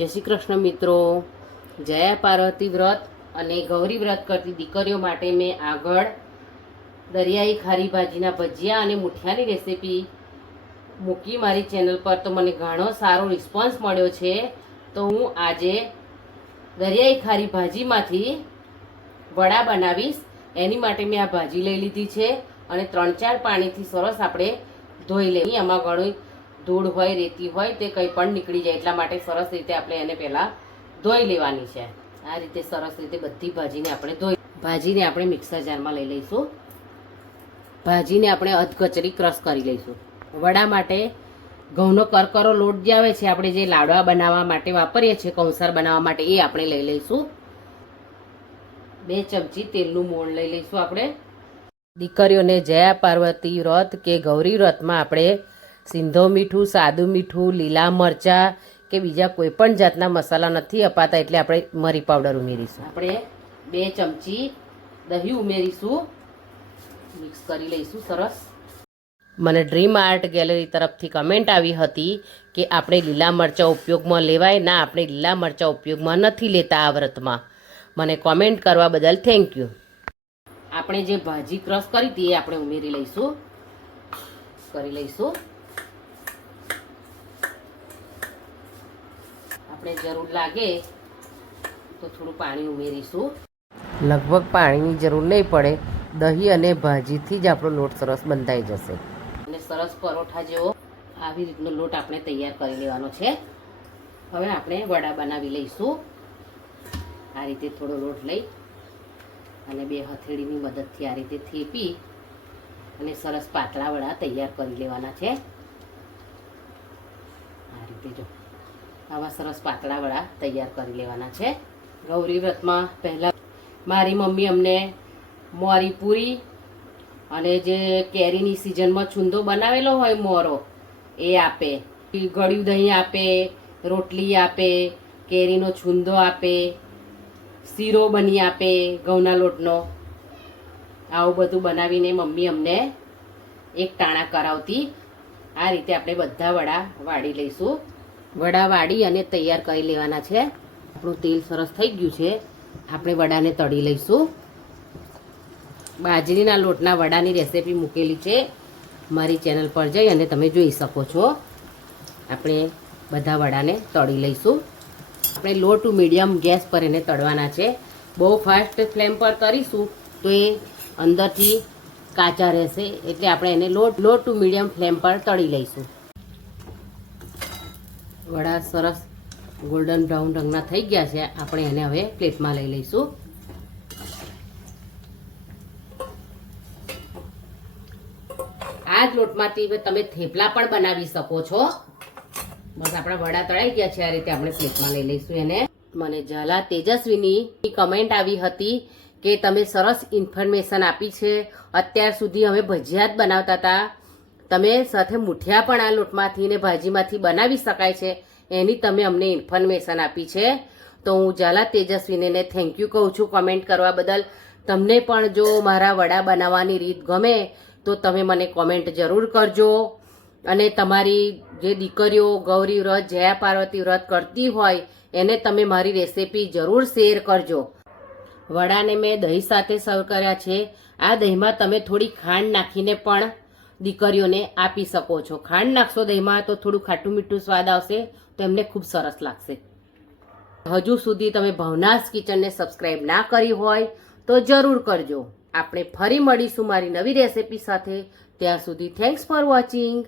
જય શ્રી કૃષ્ણ મિત્રો। જયા પાર્વતી વ્રત અને ગૌરી વ્રત કરતી દીકરીઓ માટે મેં આગળ દરિયાઈ ખારી ભાજીના ભજીયા અને મુઠિયાની રેસીપી મૂકી મારી ચેનલ પર, તો મને ઘણો સારો રિસ્પોન્સ મળ્યો છે। તો હું આજે દરિયાઈ ખારી ભાજીમાંથી વડા બનાવીશ। એની માટે મેં આ ભાજી લઈ લીધી છે અને 3-4 પાણીથી સરસ આપણે ધોઈ લઈએ। આમાં ઘણું ધૂળ હોય, રેતી હોય, તે કંઈ પણ નીકળી જાય, એટલા માટે સરસ રીતે આપણે એને પહેલાં ધોઈ લેવાની છે। આ રીતે સરસ રીતે બધી ભાજીને આપણે ભાજીને આપણે મિક્સર જારમાં લઈ લઈશું। ભાજીને આપણે અધકચરી ક્રશ કરી લઈશું। વડા માટે ઘઉંનો કરકરો લોટ જે આવે છે, આપણે જે લાડવા બનાવવા માટે વાપરીએ છીએ, કંસાર બનાવવા માટે, એ આપણે લઈ લઈશું। 2 ચમચી તેલનું મોણ લઈ લઈશું આપણે। દીકરીઓને જયા પાર્વતી વ્રત કે ગૌરી વ્રતમાં આપણે સિંધો મીઠું, સાદું મીઠું, લીલા મરચાં કે બીજા કોઈ પણ જાતના મસાલા નથી અપાતા, એટલે આપણે મરી પાવડર ઉમેરીશું। આપણે 2 ચમચી દહીં ઉમેરીશું, મિક્સ કરી લઈશું સરસ। મને ડ્રીમ આર્ટ ગેલેરી તરફથી કમેન્ટ આવી હતી કે આપણે લીલા મરચાં ઉપયોગમાં લેવાય ના, આપણે લીલા મરચાં ઉપયોગમાં નથી લેતા આ વ્રતમાં। મને કોમેન્ટ કરવા બદલ થેન્ક યુ। આપણે જે ભાજી ક્રશ કરી હતી એ આપણે ઉમેરી લઈશું, કરી લઈશું। આપણે જરૂર લાગે તો થોડું પાણી ઉમેરીશું, લગભગ પાણીની જરૂર નહીં પડે। દહીં અને ભાજીથી જ આપણો લોટ સરસ બંધાઈ જશે અને સરસ પરોઠા જેવો આવી રીતનો લોટ આપણે તૈયાર કરી લેવાનો છે। હવે આપણે વડા બનાવી લઈશું। આ રીતે થોડો લોટ લઈ અને 2 હથેળીની મદદથી આ રીતે થેપી અને સરસ પાતળા વડા તૈયાર કરી લેવાના છે। આ રીતે જો આવા સરસ પાતળા વડા તૈયાર કરી લેવાના છે। ગૌરી વ્રતમાં પહેલાં મારી મમ્મી અમને મોરી પૂરી અને જે કેરીની સિઝનમાં છુંદો બનાવેલો હોય મોરો એ આપે, ગળ્યું દહીં આપે, રોટલી આપે, કેરીનો છુંદો આપે, શીરો બની આપે ઘઉંના લોટનો। આવું બધું બનાવીને મમ્મી અમને એક ટાણા કરાવતી। આ રીતે આપણે બધા વડા વાળી લઈશું। વડા વાળી અને તૈયાર કરી લેવાના છે। આપણું તેલ સરસ થઈ ગયું છે, આપણે વડાને તળી લઈશું। બાજરીના લોટના વડાની રેસીપી મૂકેલી છે મારી ચેનલ પર, જઈ અને તમે જોઈ શકો છો। આપણે બધા વડાને તળી લઈશું। આપણે લો ટુ મીડિયમ ગેસ પર એને તળવાના છે। બહુ ફાસ્ટ ફ્લેમ પર કરીશું તો એ અંદરથી કાચા રહેશે, એટલે આપણે એને લો ટુ મીડિયમ ફ્લેમ પર તળી લઈશું। વડા સરસ ગોલ્ડન બ્રાઉન રંગના થઈ ગયા છે, આપણે એને હવે પ્લેટમાં લઈ લઈશું। આ જ લોટમાંથી તમે થેપલા પણ બનાવી શકો છો। બસ આપણા વડા તળાઈ ગયા છે, આ રીતે આપણે પ્લેટમાં લઈ લઈશું એને। મને ઝાલા તેજસ્વીની કમેન્ટ આવી હતી કે તમે સરસ ઇન્ફોર્મેશન આપી છે। અત્યાર સુધી અમે ભજીયા જ બનાવતા હતા, તમે સાથે મુઠિયા પણ આ લોટમાંથી ને ભાજીમાંથી બનાવી શકાય છે, એની તમે અમને ઇન્ફોર્મેશન આપી છે। તો હું ઝાલા તેજસ્વીને થેન્ક યુ કહું છું કમેન્ટ કરવા બદલ। તમને પણ જો મારા વડા બનાવવાની રીત ગમે તો તમે મને કોમેન્ટ જરૂર કરજો। અને તમારી જે દીકરીઓ ગૌરી વ્રત, જયા પાર્વતી વ્રત કરતી હોય એને તમે મારી રેસીપી જરૂર શેર કરજો। વડાને મેં દહીં સાથે સર્વ કર્યા છે। આ દહીંમાં તમે થોડી ખાંડ નાખીને પણ દીકરીઓને આપી શકો છો। ખાંડ નાખશો દહીંમાં તો થોડું ખાટું મીઠું સ્વાદ આવશે, તો એમને ખૂબ સરસ લાગશે। હજુ સુધી તમે ભવનાસ કિચનને સબસ્ક્રાઈબ ના કરી હોય તો જરૂર કરજો। આપણે ફરી મળીશું મારી નવી રેસીપી સાથે। ત્યાં સુધી થેન્ક્સ ફોર વોચિંગ।